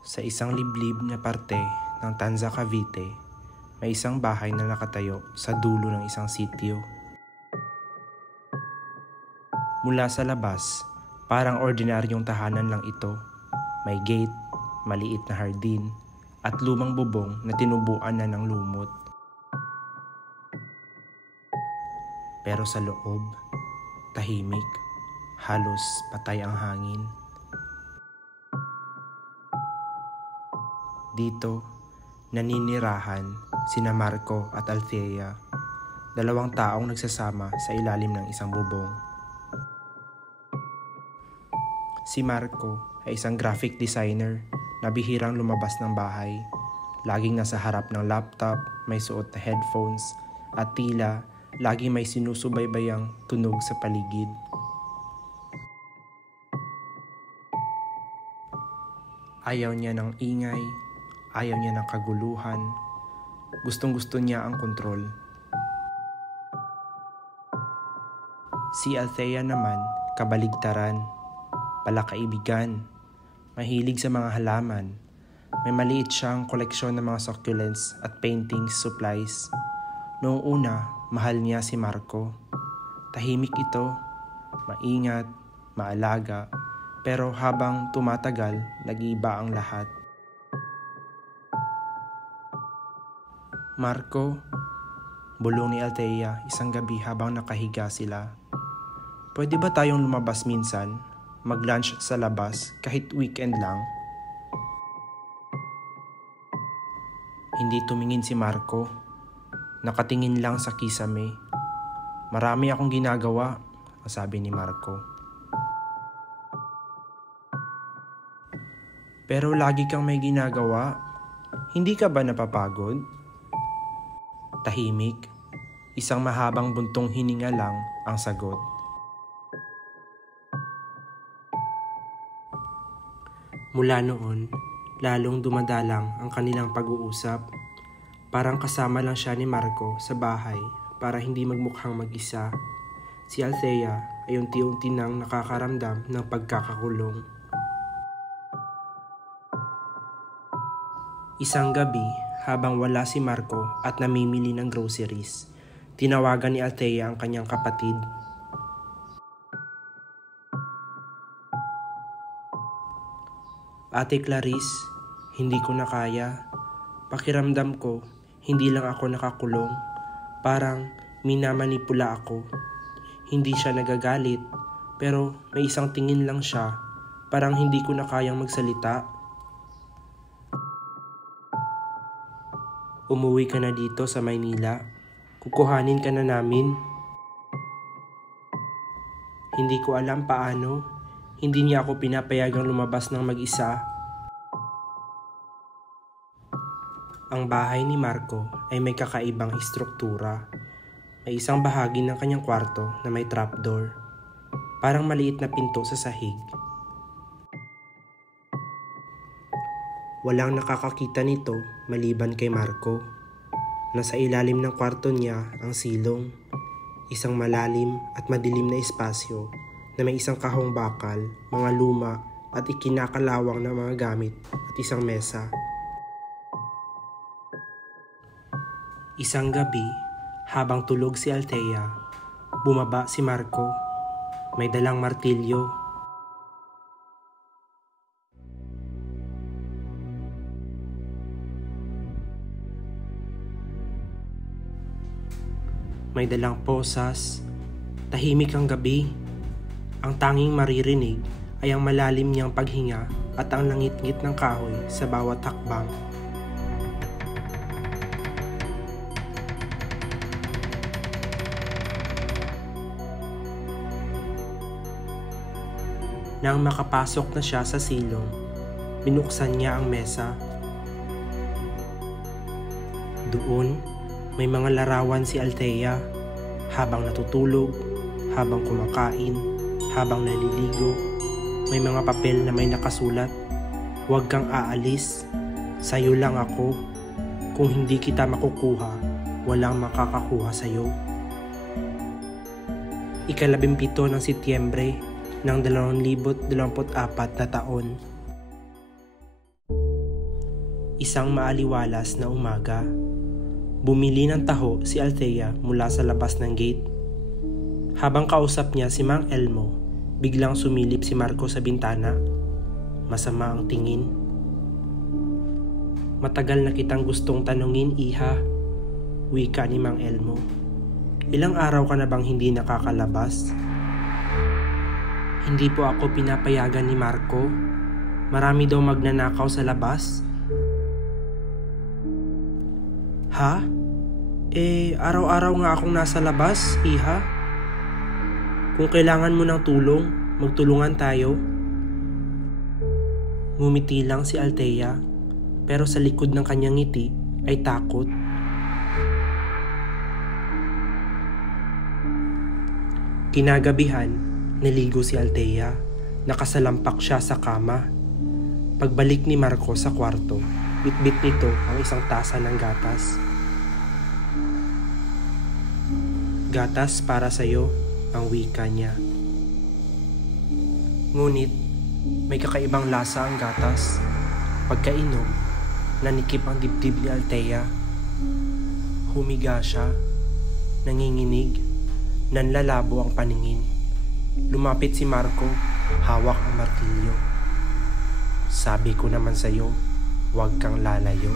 Sa isang liblib na parte ng Tanza, Cavite, may isang bahay na nakatayo sa dulo ng isang sitio. Mula sa labas, parang ordinaryong tahanan lang ito. May gate, maliit na hardin, at lumang bubong na tinubuan na ng lumot. Pero sa loob, tahimik, halos patay ang hangin. Dito, naninirahan sina Marco at Althea, dalawang taong nagsasama sa ilalim ng isang bubong. Si Marco ay isang graphic designer na bihirang lumabas ng bahay. Laging nasa harap ng laptop, may suot na headphones, at tila lagi may sinusubaybayang tunog sa paligid. Ayaw niya ng ingay, ayaw niya ng kaguluhan, gustong-gusto niya ang kontrol. Si Althea naman, kabaligtaran, palakaibigan, mahilig sa mga halaman. May maliit siyang koleksyon ng mga succulents at painting supplies. Noong una, mahal niya si Marco. Tahimik ito, maingat, maalaga, pero habang tumatagal, nag-iiba ang lahat. Marco, bulong ni Althea isang gabi habang nakahiga sila. Pwede ba tayong lumabas minsan? Mag-lunch sa labas kahit weekend lang? Hindi tumingin si Marco. Nakatingin lang sa kisame. Marami akong ginagawa, sabi ni Marco. Pero lagi kang may ginagawa. Hindi ka ba napapagod? Tahimik. Isang mahabang buntong hininga lang ang sagot. Mula noon, lalong dumadalang ang kanilang pag-uusap. Parang kasama lang siya ni Marco sa bahay para hindi magmukhang mag-isa. Si Althea ay unti-unti nang nakakaramdam ng pagkakakulong. Isang gabi, habang wala si Marco at namimili ng groceries, tinawagan ni Althea ang kanyang kapatid. Ate Clarice, hindi ko na kaya. Pakiramdam ko, hindi lang ako nakakulong. Parang minamanipula ako. Hindi siya nagagalit, pero may isang tingin lang siya. Parang hindi ko na kayang magsalita. Umuwi ka na dito sa Maynila. Kukuhanin ka na namin. Hindi ko alam paano. Hindi niya ako pinapayagang lumabas ng mag-isa. Ang bahay ni Marco ay may kakaibang istruktura. May isang bahagi ng kanyang kwarto na may trapdoor. Parang maliit na pinto sa sahig. Walang nakakakita nito maliban kay Marco. Nasa ilalim ng kwarto niya ang silong. Isang malalim at madilim na espasyo na may isang kahong bakal, mga luma at ikinakalawang na mga gamit at isang mesa. Isang gabi, habang tulog si Althea, bumaba si Marco. May dalang martilyo. May dalang posas. Tahimik ang gabi. Ang tanging maririnig ay ang malalim niyang paghinga at ang langit-ngit ng kahoy sa bawat hakbang. Nang makapasok na siya sa silong, binuksan niya ang mesa. Doon, may mga larawan si Althea habang natutulog, habang kumakain, habang naliligo. May mga papel na may nakasulat, "Huwag kang aalis, sa'yo lang ako. Kung hindi kita makukuha, walang makakakuha sa'yo." 17 ng Setyembre ng 2024 na taon. Isang maaliwalas na umaga, bumili ng taho si Althea mula sa labas ng gate. Habang kausap niya si Mang Elmo, biglang sumilip si Marco sa bintana. Masama ang tingin. "Matagal na kitang gustong tanungin, Iha," wika ni Mang Elmo. "Ilang araw ka na bang hindi nakakalabas?" "Hindi po ako pinapayagan ni Marco. Marami daw magnanakaw sa labas." "Ha? Araw-araw nga akong nasa labas, Iha. Kung kailangan mo ng tulong, magtulungan tayo." Ngumiti lang si Althea, pero sa likod ng kanyang ngiti ay takot. Kinagabihan, naligo si Althea. Nakasalampak siya sa kama. Pagbalik ni Marco sa kwarto, bitbit nito ang isang tasa ng gatas. "Gatas para sa'yo," ang wika niya. Ngunit may kakaibang lasa ang gatas. Pagkainom, nanikip ang dibdib ni Althea. Humiga siya, nanginginig, nanlalabo ang paningin. Lumapit si Marco, hawak ang martilyo. "Sabi ko naman sa'yo, huwag kang lalayo."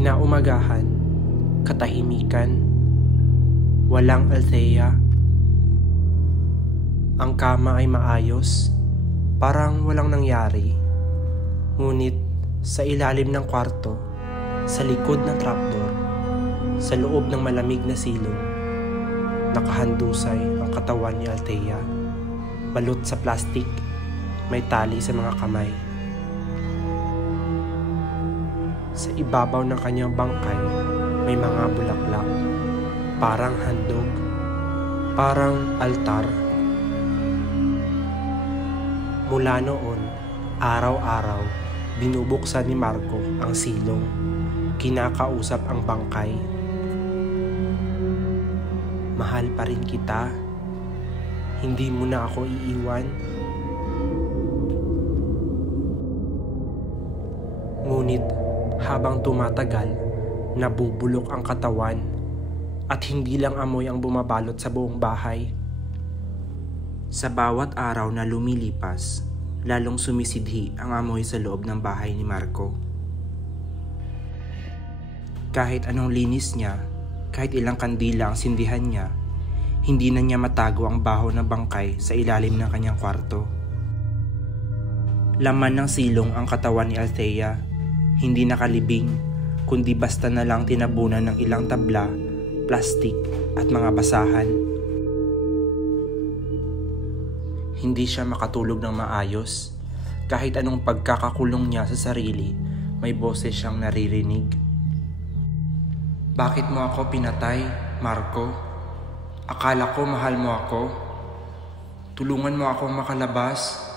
Kinaumagahan, katahimikan, walang Althea. Ang kama ay maayos, parang walang nangyari. Ngunit sa ilalim ng kwarto, sa likod ng trapdoor, sa loob ng malamig na silong, nakahandusay ang katawan ni Althea. Balot sa plastik, may tali sa mga kamay. Sa ibabaw ng kanyang bangkay, may mga bulaklak, parang handog, parang altar. Mula noon, araw-araw, binubuksan ni Marco ang silong, kinakausap ang bangkay. "Mahal pa rin kita. Hindi mo na ako iiwan." Ngunit habang tumatagal, nabubulok ang katawan at hindi lang amoy ang bumabalot sa buong bahay. Sa bawat araw na lumilipas, lalong sumisidhi ang amoy sa loob ng bahay ni Marco. Kahit anong linis niya, kahit ilang kandila ang sindihan niya, hindi na niya matago ang baho ng bangkay sa ilalim ng kanyang kwarto. Laman ng silong ang katawan ni Althea, hindi nakalibing, kundi basta na lang tinabunan ng ilang tabla, plastik at mga basahan. Hindi siya makatulog ng maayos. Kahit anong pagkakakulong niya sa sarili, may boses siyang naririnig. "Bakit mo ako pinatay, Marco? Akala ko mahal mo ako. Tulungan mo akong makalabas."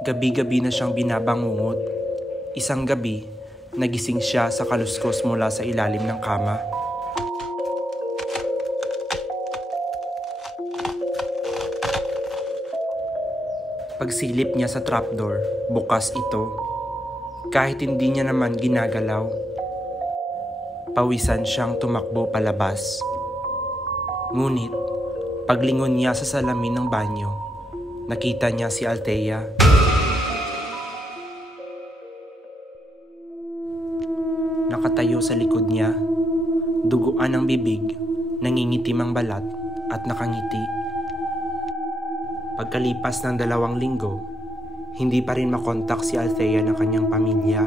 Gabi-gabi na siyang binabangungot. Isang gabi, nagising siya sa kaluskos mula sa ilalim ng kama. Pagsilip niya sa trapdoor, bukas ito. Kahit hindi niya naman ginagalaw. Pawisan siyang tumakbo palabas. Ngunit, paglingon niya sa salamin ng banyo, nakita niya si Althea. Nakatayo sa likod niya, duguan ang bibig, nangingitim ang balat at nakangiti. Pagkalipas ng 2 linggo, hindi pa rin makontak si Althea ng kanyang pamilya.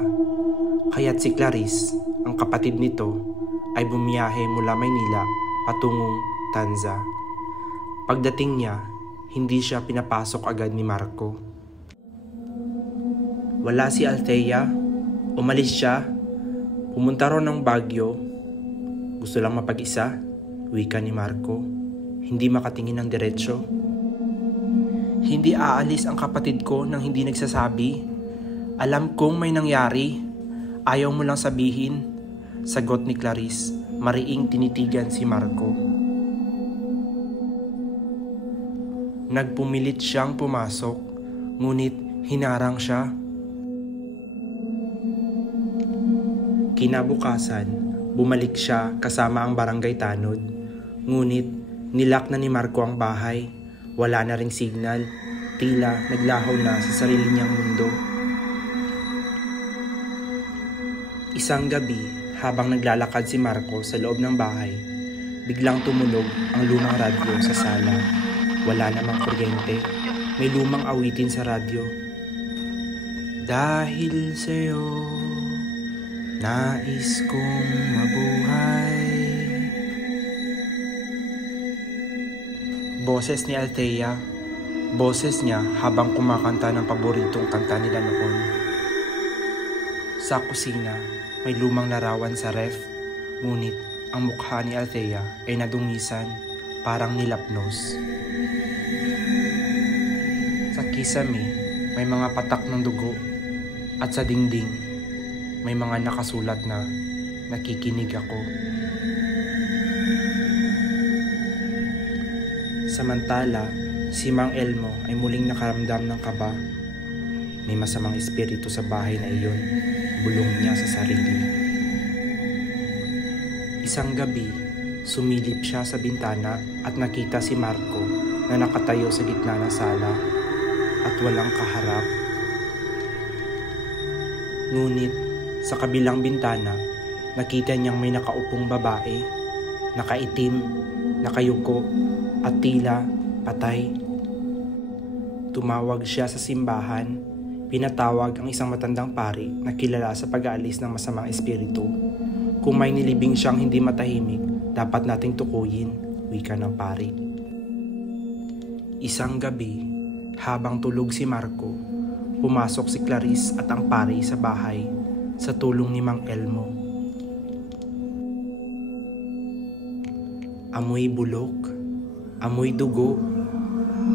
Kaya't si Clarice, ang kapatid nito, ay bumiyahe mula Maynila patungong Tanza. Pagdating niya, hindi siya pinapasok agad ni Marco. Wala si Althea, umalis siya. Pumunta ron ng Baguio. Gusto lang mapag-isa, wika ni Marco. Hindi makatingin ng diretsyo. Hindi aalis ang kapatid ko nang hindi nagsasabi. Alam kong may nangyari. Ayaw mo lang sabihin, sagot ni Clarice, mariing tinitigan si Marco. Nagpumilit siyang pumasok, ngunit hinarang siya. Kinabukasan, bumalik siya kasama ang barangay tanod, ngunit nilak na ni Marco ang bahay. Wala na ring signal, tila naglaho na sa sarili niyang mundo. Isang gabi, habang naglalakad si Marco sa loob ng bahay, biglang tumunog ang lumang radyo sa sala. Wala namang kuryente, may lumang awitin sa radyo. Dahil sa'yo, nais kong mabuhay. Boses ni Althea, boses niya habang kumakanta ng paboritong kanta nila noon. Sa kusina, may lumang larawan sa ref, ngunit ang mukha ni Althea ay nadungisan, parang nilapnos. Sa kisame, may mga patak ng dugo, at sa dingding, may mga nakasulat na nakikinig ako. Samantala, si Mang Elmo ay muling nakaramdam ng kaba. May masamang espiritu sa bahay na iyon, bulong niya sa sarili. Isang gabi, sumilip siya sa bintana at nakita si Marco na nakatayo sa gitna ng sala at walang kaharap. Ngunit sa kabilang bintana, nakita niyang may nakaupong babae, nakaitim, nakayuko at tila patay. Tumawag siya sa simbahan. Pinatawag ang isang matandang pari na kilala sa pag-aalis ng masamang espiritu. Kung may nilibing siyang hindi matahimik, dapat nating tukuyin, wika ng pari. Isang gabi, habang tulog si Marco, pumasok si Clarice at ang pari sa bahay sa tulong ni Mang Elmo. Amoy bulok, amoy dugo,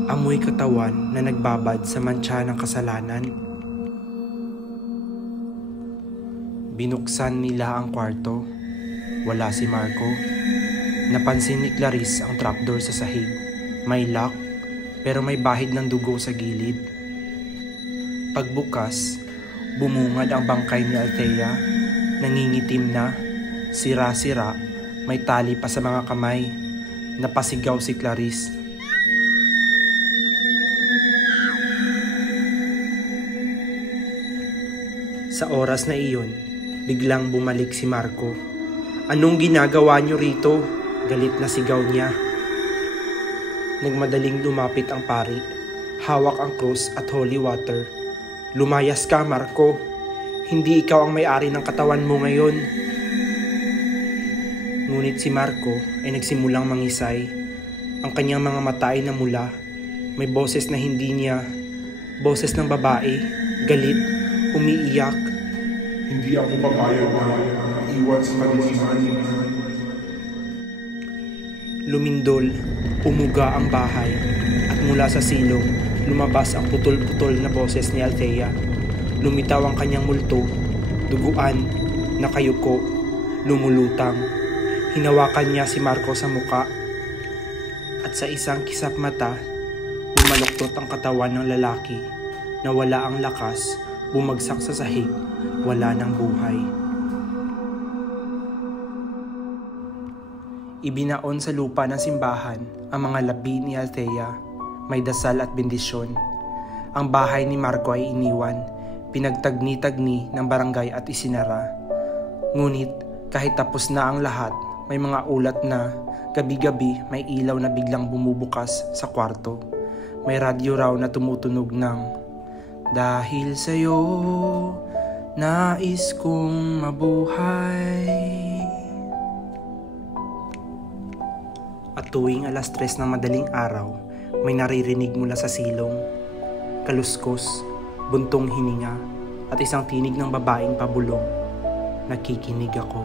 amoy katawan na nagbabad sa mantsa ng kasalanan. Binuksan nila ang kwarto. Wala si Marco. Napansin ni Clarice ang trapdoor sa sahig. May lock, pero may bahid ng dugo sa gilid. Pagbukas, bumungad ang bangkay ni Althea. Nangingitim na, sira-sira, may tali pa sa mga kamay. Napasigaw si Clarice. Sa oras na iyon, biglang bumalik si Marco. Anong ginagawa niyo rito? Galit na sigaw niya. Nagmadaling lumapit ang pari. Hawak ang krus at holy water. Lumayas ka, Marco. Hindi ikaw ang may-ari ng katawan mo ngayon. Ngunit si Marco ay nagsimulang mangisay. Ang kanyang mga mata ay namula. May boses na hindi niya. Boses ng babae, galit, umiiyak. Hindi ako papayag na iwan sa kadiliman. Lumindol, umuga ang bahay, at mula sa silong, lumabas ang putol-putol na boses ni Althea. Lumitaw ang kanyang multo, duguan, nakayuko, lumulutang. Hinawakan niya si Marco sa muka, at sa isang kisap mata, bumaluktot ang katawan ng lalaki na wala ang lakas, bumagsak sa sahig, wala ng buhay. Ibinaon sa lupa ng simbahan ang mga labi ni Althea. May dasal at bendisyon. Ang bahay ni Marco ay iniwan, pinagtagni-tagni ng barangay at isinara. Ngunit kahit tapos na ang lahat, may mga ulat na gabi-gabi may ilaw na biglang bumubukas sa kwarto. May radyo raw na tumutunog ng "Dahil sa'yo, nais kong mabuhay." At tuwing 3:00 ng madaling araw, may naririnig mula sa silong, kaluskos, buntong hininga, at isang tinig ng babaeng pabulong. Nakikinig ako.